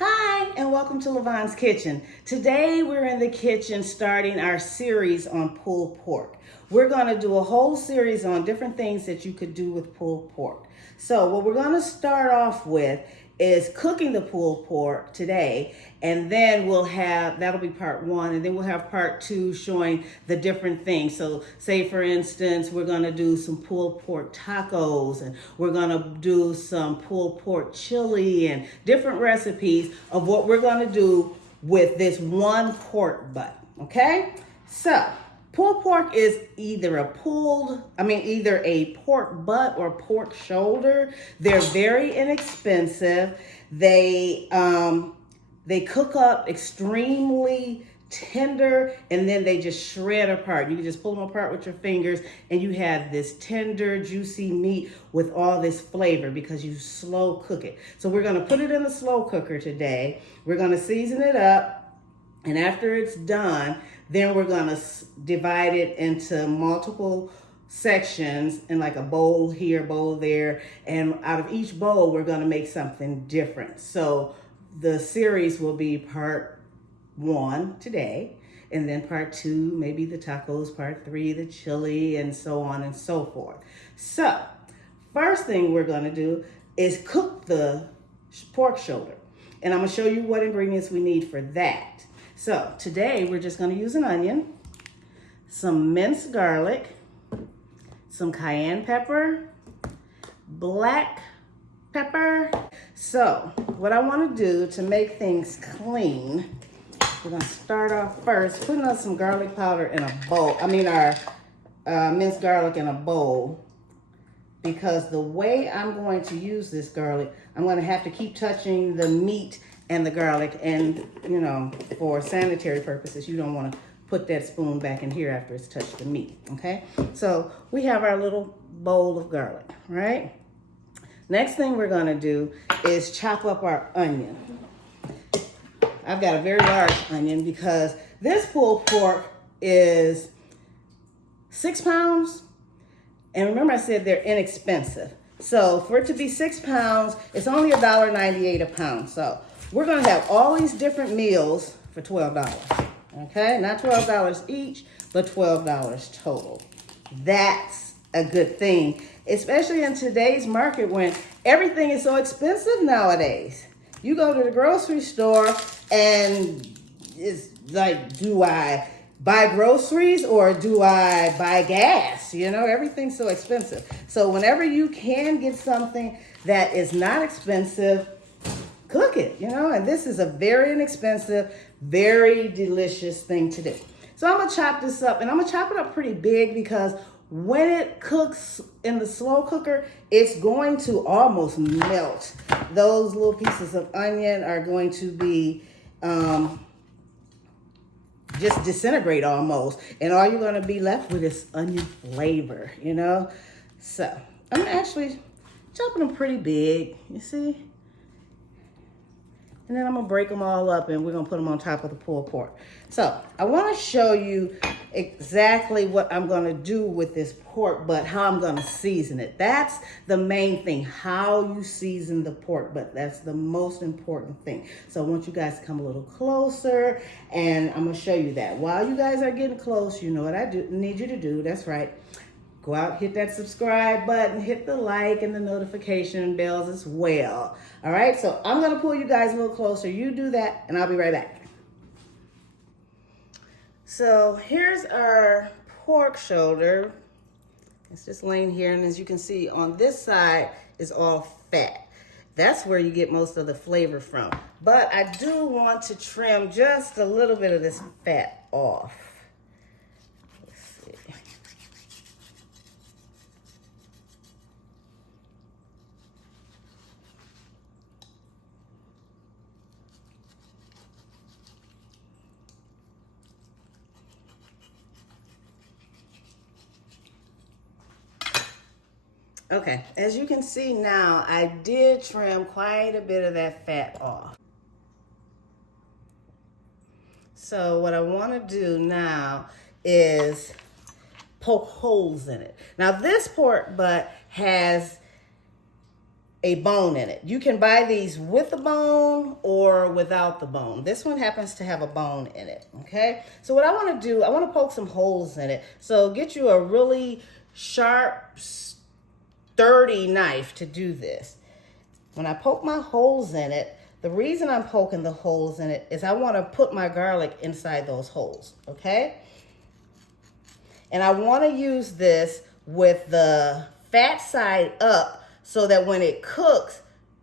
Hi, and welcome to Lavonnes Kitchen. Today we're in the kitchen starting our series on pulled pork. We're going to do a whole series on different things that you could do with pulled pork. So what we're going to start off with is cooking the pulled pork today, and then that'll be part one, and then we'll have part two showing the different things. So say for instance, we're gonna do some pulled pork tacos, and we're gonna do some pulled pork chili, and different recipes of what we're gonna do with this one pork butt, okay? So, pulled pork is either a pork butt or pork shoulder. They're very inexpensive. They cook up extremely tender, and then they just shred apart. You can just pull them apart with your fingers, and you have this tender, juicy meat with all this flavor because you slow cook it. So we're gonna put it in the slow cooker today. We're gonna season it up, and after it's done, then we're gonna divide it into multiple sections in like a bowl here, bowl there, and out of each bowl, we're gonna make something different. So the series will be part one today, and then part two, maybe the tacos, part three, the chili, and so on and so forth. So first thing we're gonna do is cook the pork shoulder, and I'm gonna show you what ingredients we need for that. So today we're just gonna use an onion, some minced garlic, some cayenne pepper, black pepper. So what I wanna do to make things clean, we're gonna start off first putting on some garlic powder in a bowl. Our minced garlic in a bowl, because the way I'm going to use this garlic, I'm gonna have to keep touching the meat and the garlic, and for sanitary purposes, you don't want to put that spoon back in here after it's touched the meat, okay? So we have our little bowl of garlic, right? Next thing we're gonna do is chop up our onion. I've got a very large onion because this pulled pork is 6 pounds, and remember I said they're inexpensive. So for it to be 6 pounds, it's only $1.98 a pound. So we're gonna have all these different meals for $12, okay? Not $12 each, but $12 total. That's a good thing, especially in today's market when everything is so expensive nowadays. You go to the grocery store and it's like, do I buy groceries or do I buy gas? Everything's so expensive. So whenever you can get something that is not expensive, cook it, and this is a very inexpensive, very delicious thing to do. So I'm gonna chop this up, and I'm gonna chop it up pretty big because when it cooks in the slow cooker, it's going to almost melt. Those little pieces of onion are going to be just disintegrate almost, and all you're gonna be left with is onion flavor, So I'm actually chopping them pretty big, you see? And then I'm gonna break them all up, and we're gonna put them on top of the pulled pork. So I wanna show you exactly what I'm gonna do with this pork butt, how I'm gonna season it. That's the main thing, how you season the pork butt. That's the most important thing. So I want you guys to come a little closer, and I'm gonna show you that. While you guys are getting close, you know what I need you to do, that's right. Go out, hit that subscribe button, hit the like and the notification bells as well. All right, so I'm gonna pull you guys a little closer. You do that, and I'll be right back. So here's our pork shoulder. It's just laying here, and as you can see, on this side is all fat. That's where you get most of the flavor from. But I do want to trim just a little bit of this fat off. Let's see. Okay, as you can see now, I did trim quite a bit of that fat off. So what I want to do now is poke holes in it. Now this pork butt has a bone in it. You can buy these with the bone or without the bone. This one happens to have a bone in it, okay? So what I want to do, I want to poke some holes in it. So get you a really sharp, sturdy knife to do this. When I poke my holes in it, the reason I'm poking the holes in it is I want to put my garlic inside those holes, okay? And I want to use this with the fat side up so that when it cooks,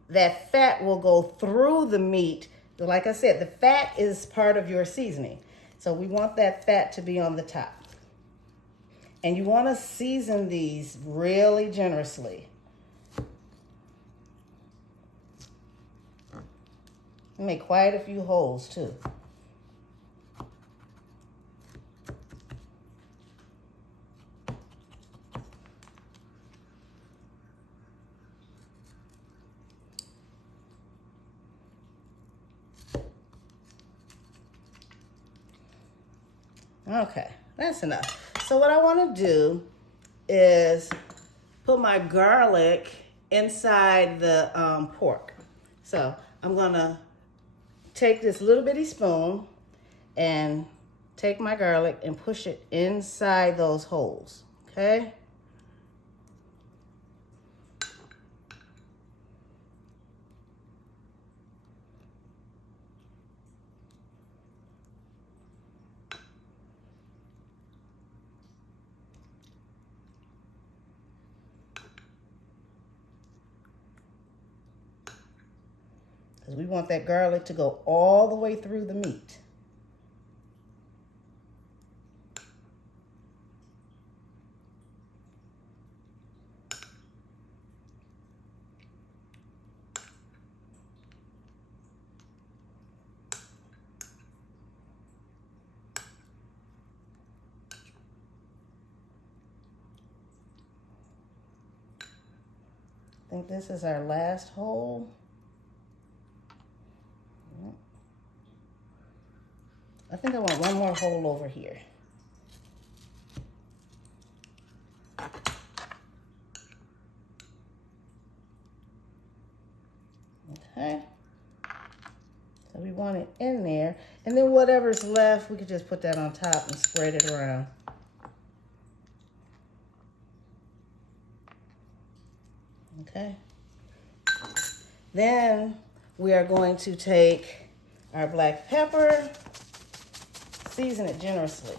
that fat will go through the meat. Like I said, the fat is part of your seasoning. So we want that fat to be on the top. And you want to season these really generously. Make quite a few holes too. Okay, that's enough. So what I want to do is put my garlic inside the pork. So I'm going to take this little bitty spoon and take my garlic and push it inside those holes, okay? Because we want that garlic to go all the way through the meat. I think this is our last hole. I think I want one more hole over here. Okay. So we want it in there. And then whatever's left, we could just put that on top and spread it around. Okay. Then we are going to take our black pepper, season it generously.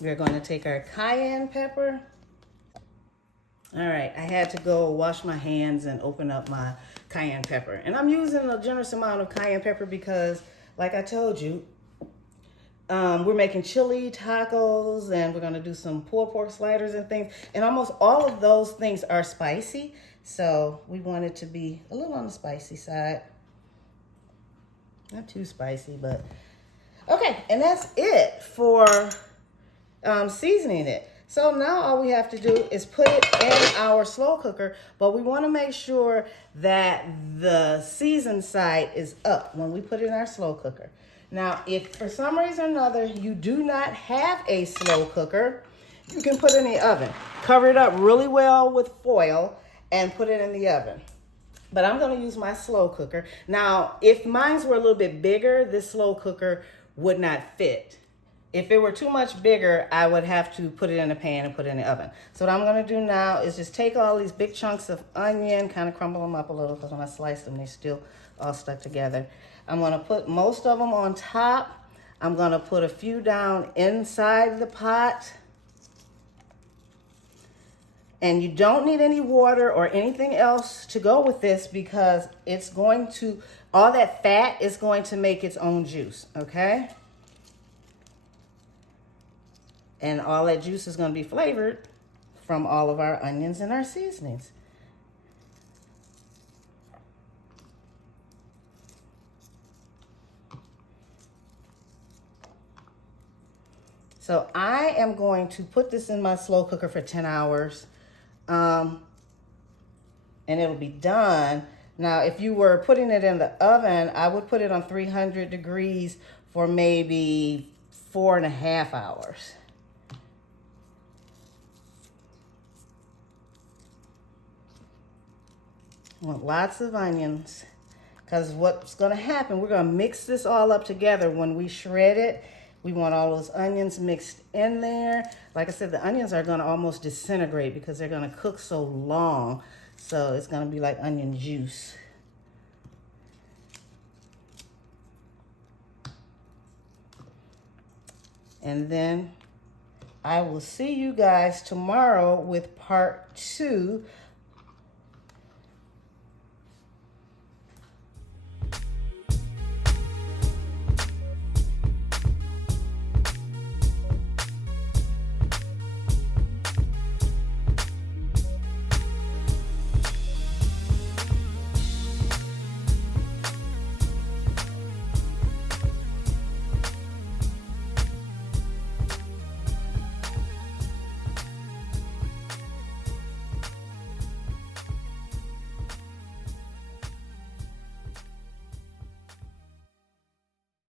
We're going to take our cayenne pepper. All right, I had to go wash my hands and open up my cayenne pepper. And I'm using a generous amount of cayenne pepper because, like I told you, we're making chili tacos and we're gonna do some pulled pork sliders and things. And almost all of those things are spicy. So we want it to be a little on the spicy side. Not too spicy, but okay. And that's it for seasoning it. So now all we have to do is put it in our slow cooker, but we want to make sure that the seasoned side is up when we put it in our slow cooker. Now, if for some reason or another you do not have a slow cooker, you can put it in the oven. Cover it up really well with foil and put it in the oven. But I'm going to use my slow cooker. Now, if mine were a little bit bigger, this slow cooker would not fit. If it were too much bigger, I would have to put it in a pan and put it in the oven. So what I'm going to do now is just take all these big chunks of onion, kind of crumble them up a little because when I slice them, they're still all stuck together. I'm going to put most of them on top. I'm going to put a few down inside the pot. And you don't need any water or anything else to go with this because it's going to, all that fat is going to make its own juice, okay? And all that juice is going to be flavored from all of our onions and our seasonings. So I am going to put this in my slow cooker for 10 hours. And it'll be done. Now, if you were putting it in the oven, I would put it on 300 degrees for maybe 4.5 hours. Want lots of onions. Because what's going to happen, we're going to mix this all up together when we shred it. We want all those onions mixed in there. Like I said, the onions are going to almost disintegrate because they're going to cook so long. So it's going to be like onion juice. And then I will see you guys tomorrow with part 2